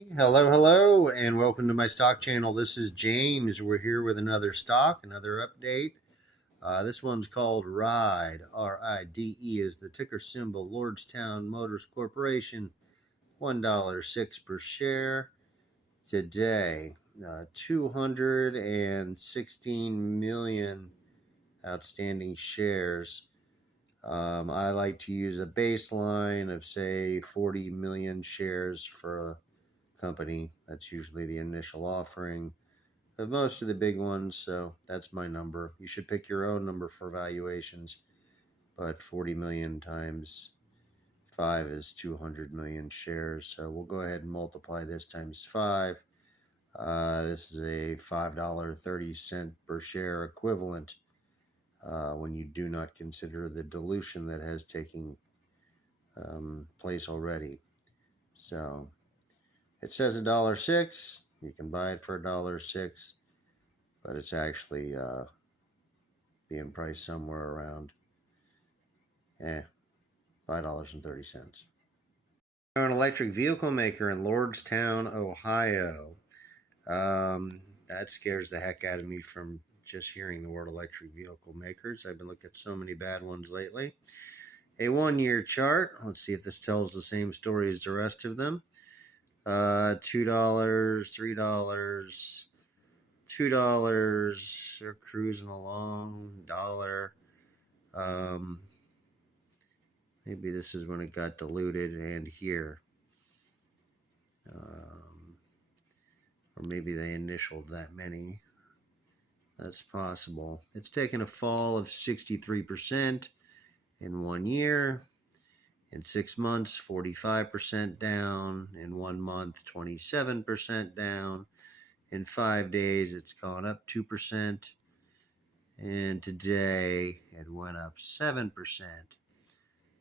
Hello, and welcome to my stock channel. This is James. We're here with another stock, another update. This one's called RIDE. RIDE is the ticker symbol. Lordstown Motors Corporation, $1.06 per share. Today, 216 million outstanding shares. I like to use a baseline of, say, 40 million shares for a company. That's usually the initial offering of most of the big ones, so that's my number. You should pick your own number for valuations, but 40 million times 5 is 200 million shares, so we'll go ahead and multiply this times 5. This is a $5.30 per share equivalent when you do not consider the dilution that has taken place already. So it says $1.06. You can buy it for $1.06, but it's actually being priced somewhere around $5.30. An electric vehicle maker in Lordstown, Ohio. That scares the heck out of me from just hearing the word electric vehicle makers. I've been looking at so many bad ones lately. A 1-year chart. Let's see if this tells the same story as the rest of them. $2, $3, $2. They're cruising along. $1. Maybe this is when it got diluted, and here. Or maybe they initialed that many. That's possible. It's taken a fall of 63% in 1 year. In 6 months, 45% down. In 1 month, 27% down. In 5 days, it's gone up 2%. And today, it went up 7%.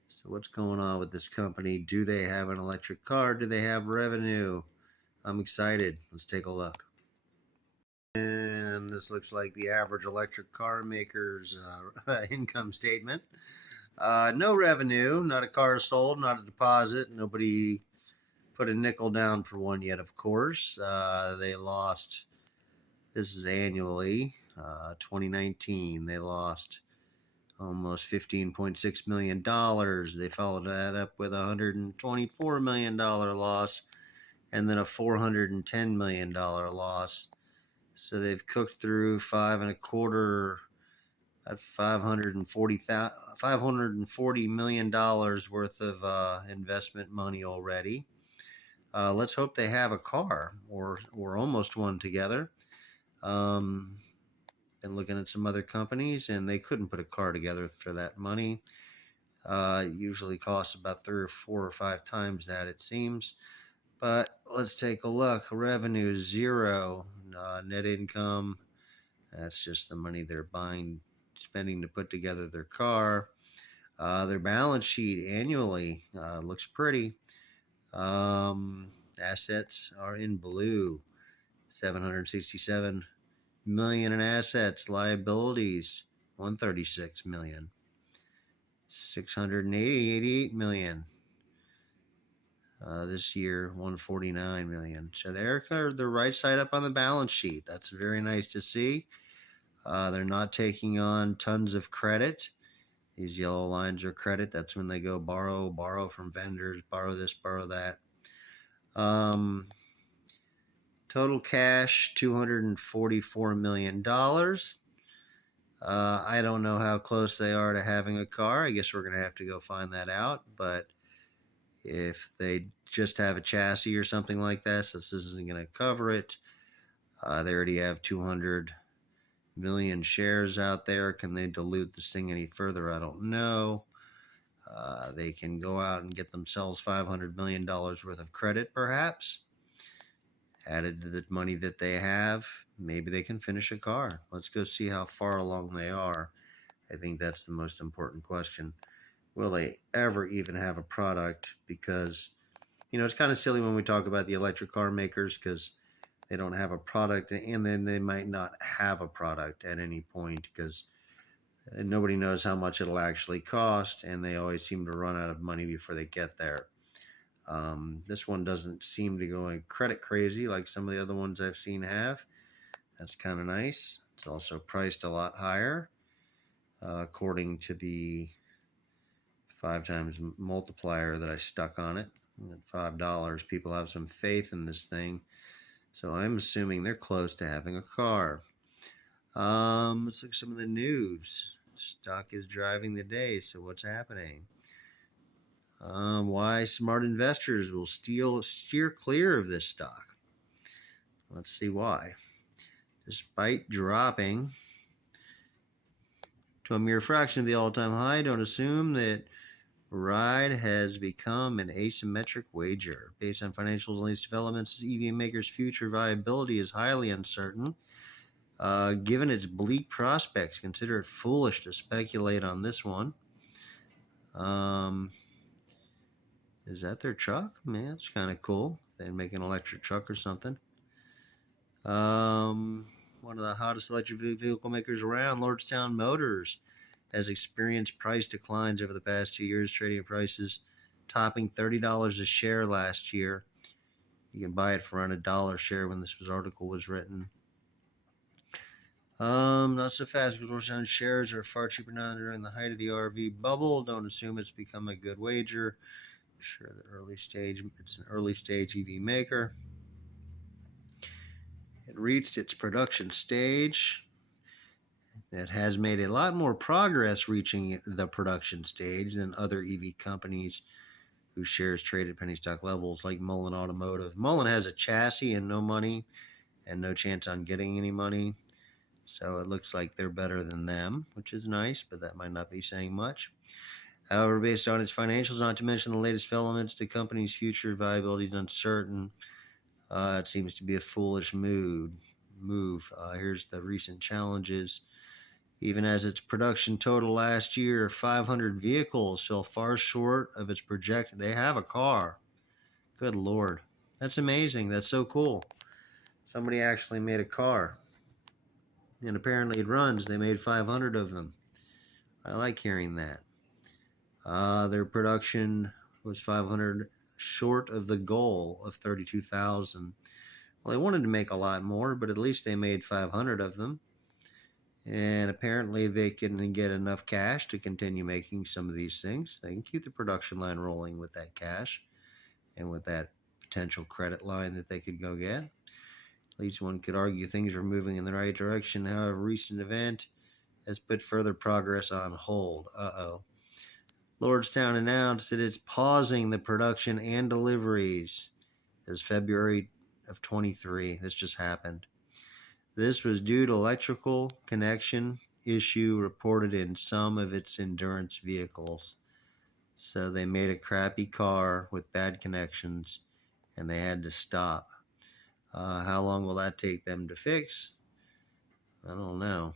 So what's going on with this company? Do they have an electric car? Do they have revenue? I'm excited. Let's take a look. And this looks like the average electric car maker's income statement. No revenue, not a car sold, not a deposit. Nobody put a nickel down for one yet, of course. They lost, this is annually, 2019, they lost almost $15.6 million. They followed that up with a $124 million loss and then a $410 million loss. So they've cooked through $5.25, about $540 million worth of investment money already. Let's hope they have a car or almost one together. Been looking at some other companies, and they couldn't put a car together for that money. It usually costs about 3 or 4 or 5 times that, it seems. But let's take a look. Revenue is zero. Net income, that's just the money they're spending to put together their car. Their balance sheet annually looks pretty. Assets are in blue. 767 million in assets. Liabilities, 136 million. 688 million. This year, 149 million. So they're the right side up on the balance sheet. That's very nice to see. They're not taking on tons of credit. These yellow lines are credit. That's when they go borrow from vendors, borrow this, borrow that. Total cash, $244 million. I don't know how close they are to having a car. I guess we're going to have to go find that out. But if they just have a chassis or something like that, so this isn't going to cover it. They already have 200 million shares out there. Can they dilute this thing any further? I don't know. They can go out and get themselves $500 million worth of credit, perhaps. Added to the money that they have, maybe they can finish a car. Let's go see how far along they are. I think that's the most important question. Will they ever even have a product? Because, it's kind of silly when we talk about the electric car makers because they don't have a product, and then they might not have a product at any point because nobody knows how much it'll actually cost, and they always seem to run out of money before they get there. This one doesn't seem to go credit crazy like some of the other ones I've seen have. That's kind of nice. It's also priced a lot higher, according to the 5 times multiplier that I stuck on it. At $5, people have some faith in this thing. So I'm assuming they're close to having a car. Let's look at some of the news. Stock is driving the day, so what's happening? Why smart investors will steer clear of this stock. Let's see why. Despite dropping to a mere fraction of the all-time high, don't assume that Ride has become an asymmetric wager. Based on financials and latest developments, EV maker's future viability is highly uncertain. Given its bleak prospects, consider it foolish to speculate on this one. Is that their truck? Man, that's kind of cool. They'd make an electric truck or something. One of the hottest electric vehicle makers around, Lordstown Motors, has experienced price declines over the past 2 years, trading at prices topping $30 a share last year. You can buy it for around $1 a share when this article was written. Not so fast because Lordstown shares are far cheaper now than during the height of the RV bubble. Don't assume it's become a good wager. Sure, it's an early stage EV maker. It reached its production stage. It has made a lot more progress reaching the production stage than other EV companies whose shares trade at penny stock levels, like Mullen Automotive. Mullen has a chassis and no money and no chance on getting any money. So it looks like they're better than them, which is nice, but that might not be saying much. However, based on its financials, not to mention the latest developments, the company's future viability is uncertain. It seems to be a foolish move. Here's the recent challenges. Even as its production total last year, 500 vehicles, fell far short of its projection. They have a car. Good Lord. That's amazing. That's so cool. Somebody actually made a car. And apparently it runs. They made 500 of them. I like hearing that. Their production was 500 short of the goal of 32,000. Well, they wanted to make a lot more, but at least they made 500 of them. And apparently they can get enough cash to continue making some of these things. They can keep the production line rolling with that cash and with that potential credit line that they could go get. At least one could argue things are moving in the right direction. However, a recent event has put further progress on hold. Lordstown announced that it's pausing the production and deliveries as February of 23. This just happened. This was due to electrical connection issue reported in some of its endurance vehicles. So they made a crappy car with bad connections and they had to stop. How long will that take them to fix? I don't know.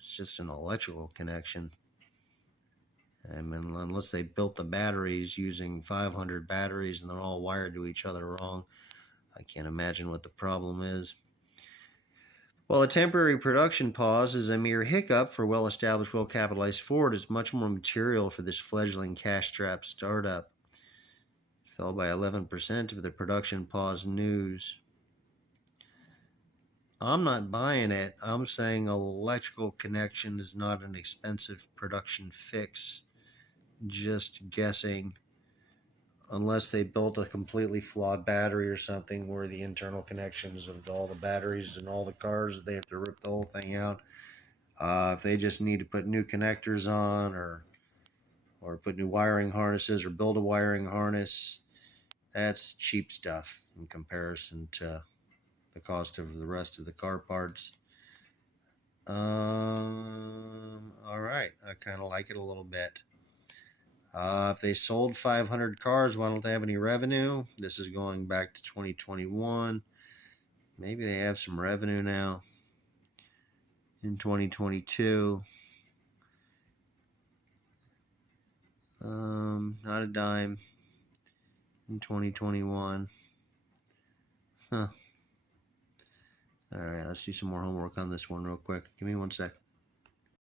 It's just an electrical connection. I mean, unless they built the batteries using 500 batteries and they're all wired to each other wrong, I can't imagine what the problem is. While a temporary production pause is a mere hiccup for well-established, well-capitalized Ford, it's much more material for this fledgling cash-strapped startup. It fell by 11% of the production pause news. I'm not buying it. I'm saying electrical connection is not an expensive production fix. Just guessing. Unless they built a completely flawed battery or something where the internal connections of all the batteries and all the cars, they have to rip the whole thing out. If they just need to put new connectors on or put new wiring harnesses or build a wiring harness, that's cheap stuff in comparison to the cost of the rest of the car parts. All right, I kind of like it a little bit. If they sold 500 cars, why don't they have any revenue? This is going back to 2021. Maybe they have some revenue now in 2022. Not a dime in 2021. Huh. All right, let's do some more homework on this one real quick. Give me 1 sec.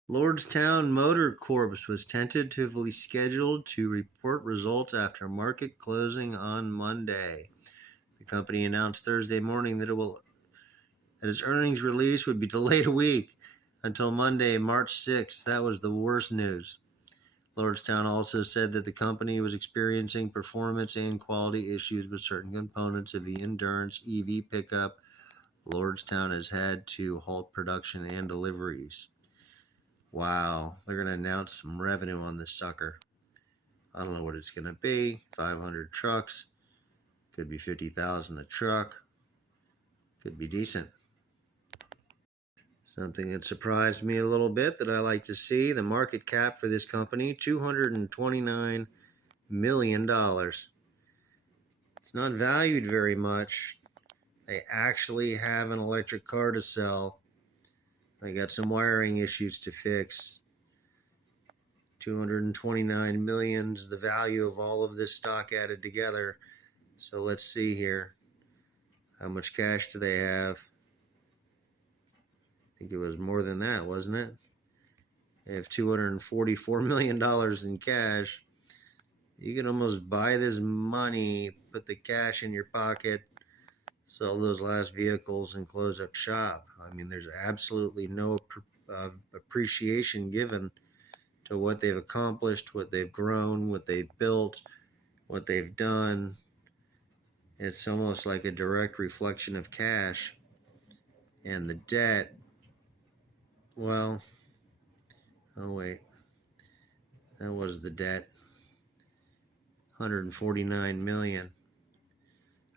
Lordstown Motor Corp was tentatively scheduled to report results after market closing on Monday. The company announced Thursday morning that its earnings release would be delayed a week until Monday, March 6th. That was the worst news. Lordstown also said that the company was experiencing performance and quality issues with certain components of the Endurance EV pickup. Lordstown has had to halt production and deliveries. Wow, they're going to announce some revenue on this sucker. I don't know what it's going to be. 500 trucks. Could be 50,000 a truck. Could be decent. Something that surprised me a little bit that I like to see, the market cap for this company, $229 million. It's not valued very much. They actually have an electric car to sell. They got some wiring issues to fix. 229 million is the value of all of this stock added together. So let's see here. How much cash do they have? I think it was more than that, wasn't it? They have $244 million in cash. You can almost buy this money, put the cash in your pocket, sell those last vehicles, and close up shop. I mean, there's absolutely no appreciation given to what they've accomplished, what they've grown, what they've built, what they've done. It's almost like a direct reflection of cash. And the debt, well, oh wait, that was the debt. 149 million.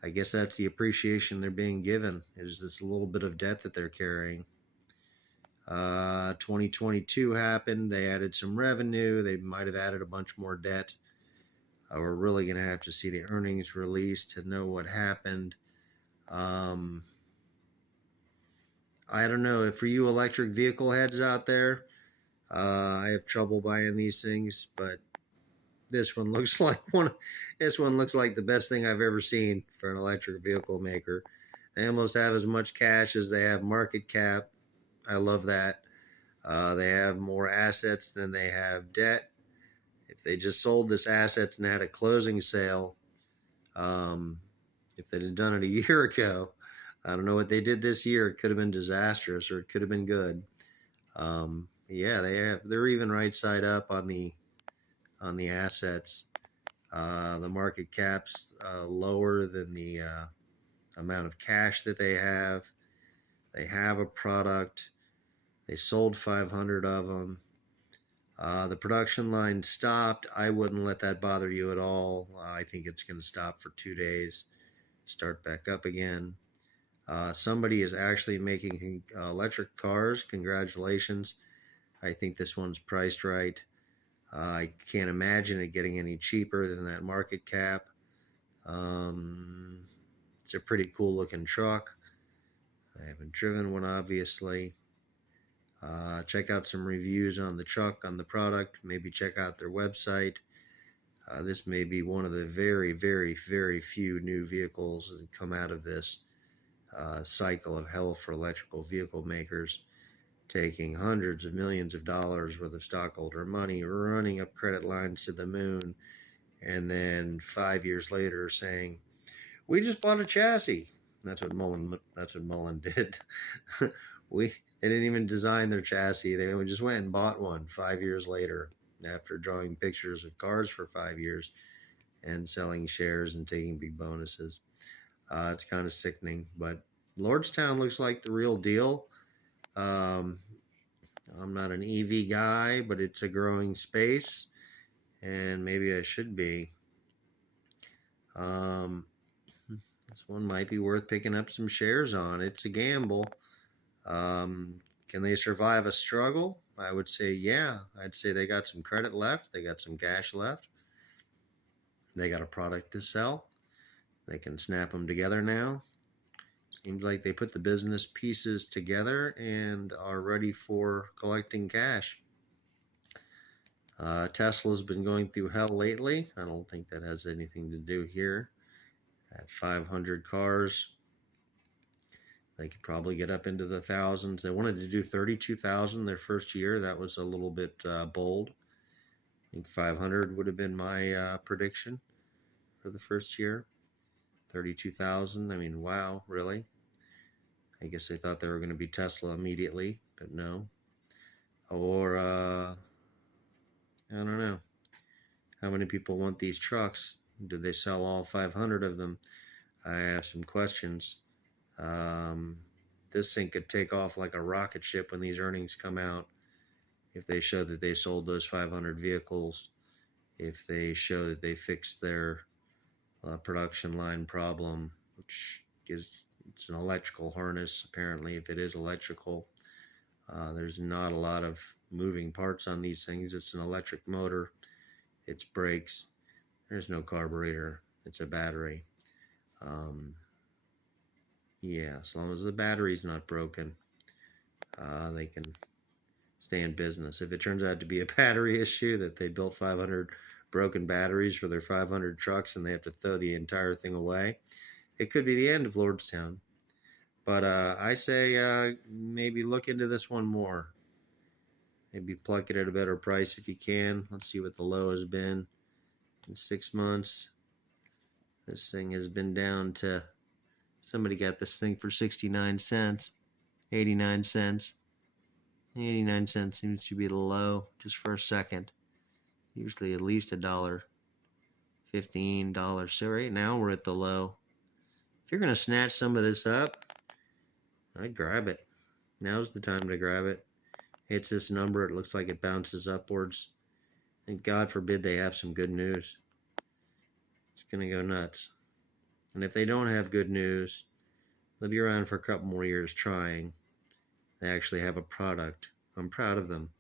I guess that's the appreciation they're being given, is this little bit of debt that they're carrying. 2022 happened. They added some revenue. They might have added a bunch more debt. We're really going to have to see the earnings release to know what happened. I don't know. For you electric vehicle heads out there, I have trouble buying these things, but this one looks like the best thing I've ever seen for an electric vehicle maker. They almost have as much cash as they have market cap. I love that. They have more assets than they have debt. If they just sold this assets and had a closing sale, if they'd have done it a year ago, I don't know what they did this year. It could have been disastrous, or it could have been good. Yeah, they're even right side up on the assets. The market cap's lower than the amount of cash that they have. They have a product. They sold 500 of them. The production line stopped. I wouldn't let that bother you at all. I think it's going to stop for 2 days, start back up again. Somebody is actually making electric cars. Congratulations. I think this one's priced right. I can't imagine it getting any cheaper than that market cap. It's a pretty cool looking truck. I haven't driven one, obviously. Check out some reviews on the truck, on the product. Maybe check out their website. This may be one of the very, very, very few new vehicles that come out of this cycle of hell for electrical vehicle makers, taking hundreds of millions of dollars worth of stockholder money, running up credit lines to the moon, and then 5 years later saying, "We just bought a chassis." That's what Mullen did. They didn't even design their chassis. They just went and bought one 5 years later after drawing pictures of cars for 5 years and selling shares and taking big bonuses. It's kind of sickening, but Lordstown looks like the real deal. I'm not an EV guy, but it's a growing space, and maybe I should be. This one might be worth picking up some shares on. It's a gamble. Can they survive a struggle? I would say, yeah. I'd say they got some credit left. They got some cash left. They got a product to sell. They can snap them together now. Seems like they put the business pieces together and are ready for collecting cash. Tesla's been going through hell lately. I don't think that has anything to do here. At 500 cars, They could probably get up into the thousands. They wanted to do 32,000 their first year. That was a little bit bold. I think 500 would have been my prediction for the first year. 32,000. I mean, wow, really? I guess they thought they were going to be Tesla immediately, but no. Or, I don't know. How many people want these trucks? Did they sell all 500 of them? I have some questions. This thing could take off like a rocket ship when these earnings come out. If they show that they sold those 500 vehicles, if they show that they fixed their production line problem, which is it's an electrical harness apparently. If it is electrical, there's not a lot of moving parts on these things. It's an electric motor. It's brakes. There's no carburetor. It's a battery. Yeah, as long as the battery's not broken, they can stay in business. If it turns out to be a battery issue, that they built 500 broken batteries for their 500 trucks and they have to throw the entire thing away, it could be the end of Lordstown. But I say maybe look into this one more. Maybe pluck it at a better price if you can. Let's see what the low has been in 6 months. This thing has been down to, somebody got this thing for 69 cents, 89 cents. 89 cents seems to be the low just for a second. Usually at least $1, $15. So right now we're at the low. If you're going to snatch some of this up, I'd grab it. Now's the time to grab it. Hits this number, it looks like it bounces upwards. And God forbid they have some good news. It's going to go nuts. And if they don't have good news, they'll be around for a couple more years trying. They actually have a product. I'm proud of them.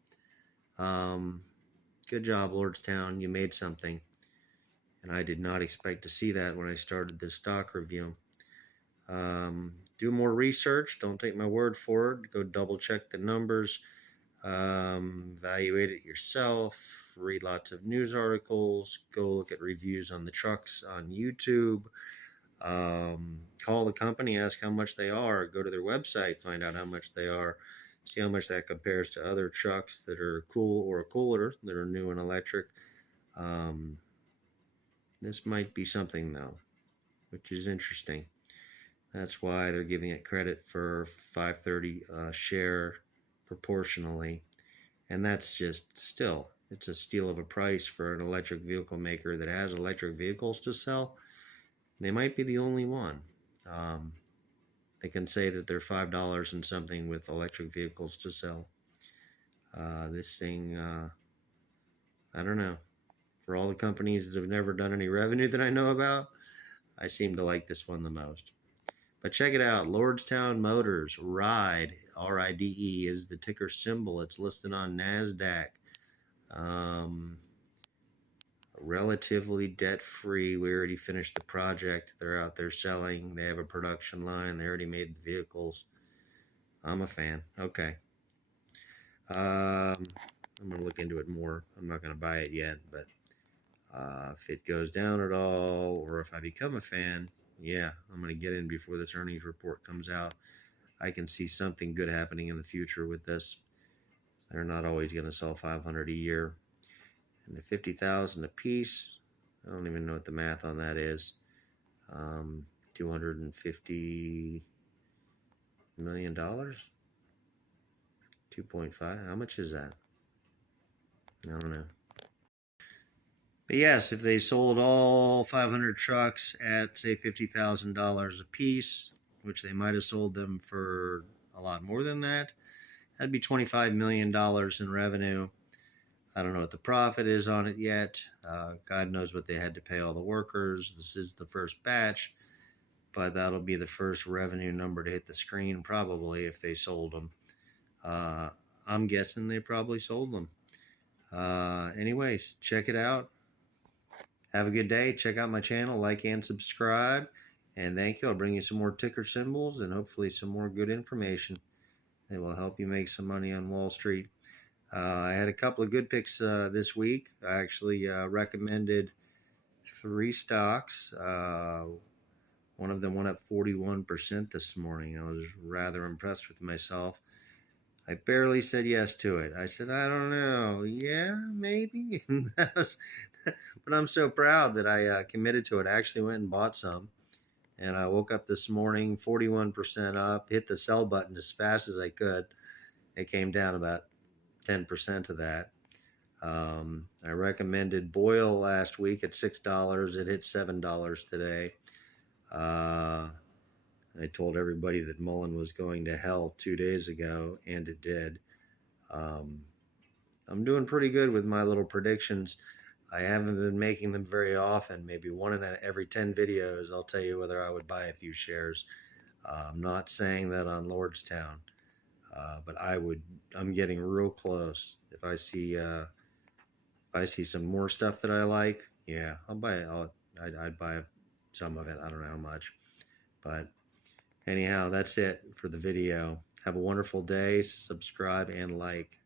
Good job, Lordstown. You made something. And I did not expect to see that when I started this stock review. Do more research. Don't take my word for it. Go double check the numbers. Evaluate it yourself. Read lots of news articles. Go look at reviews on the trucks on YouTube. Call the company, ask how much they are. Go to their website, find out how much they are. See how much that compares to other trucks that are cool or cooler, that are new and electric. This might be something, though, which is interesting. That's why they're giving it credit for $5.30 share proportionally. And that's just still, it's a steal of a price for an electric vehicle maker that has electric vehicles to sell. They might be the only one. They can say that they're $5 and something with electric vehicles to sell. This thing, I don't know. For all the companies that have never done any revenue that I know about, I seem to like this one the most. But check it out. Lordstown Motors, RIDE, R-I-D-E is the ticker symbol. It's listed on NASDAQ. Relatively debt-free. We already finished the project. They're out there selling. They have a production line. They already made the vehicles. I'm a fan. Okay. I'm going to look into it more. I'm not going to buy it yet, but if it goes down at all, or if I become a fan, yeah, I'm going to get in before this earnings report comes out. I can see something good happening in the future with this. They're not always going to sell 500 a year. And the 50,000 a piece, I don't even know what the math on that is. $250 million? 2.5? How much is that? I don't know. But yes, if they sold all 500 trucks at, say, $50,000 a piece, which they might have sold them for a lot more than that, that'd be $25 million in revenue. I don't know what the profit is on it yet. God knows what they had to pay all the workers. This is the first batch, but that'll be the first revenue number to hit the screen probably if they sold them. I'm guessing they probably sold them. Anyways, check it out. Have a good day. Check out my channel, like and subscribe. And thank you. I'll bring you some more ticker symbols and hopefully some more good information that will help you make some money on Wall Street. I had a couple of good picks this week. I actually recommended 3 stocks. One of them went up 41% this morning. I was rather impressed with myself. I barely said yes to it. I said, I don't know. Yeah, maybe. But I'm so proud that I committed to it. I actually went and bought some. And I woke up this morning 41% up, hit the sell button as fast as I could. It came down about 10% of that. I recommended Boyle last week at $6. It hit $7 today. I told everybody that Mullen was going to hell 2 days ago, and it did. Um, I'm doing pretty good with my little predictions. I haven't been making them very often. Maybe one in every 10 videos, I'll tell you whether I would buy a few shares. I'm not saying that on Lordstown, but I would. I'm getting real close. If I see some more stuff that I like, yeah, I'll buy it. I'd buy some of it. I don't know how much, but anyhow, that's it for the video. Have a wonderful day. Subscribe and like.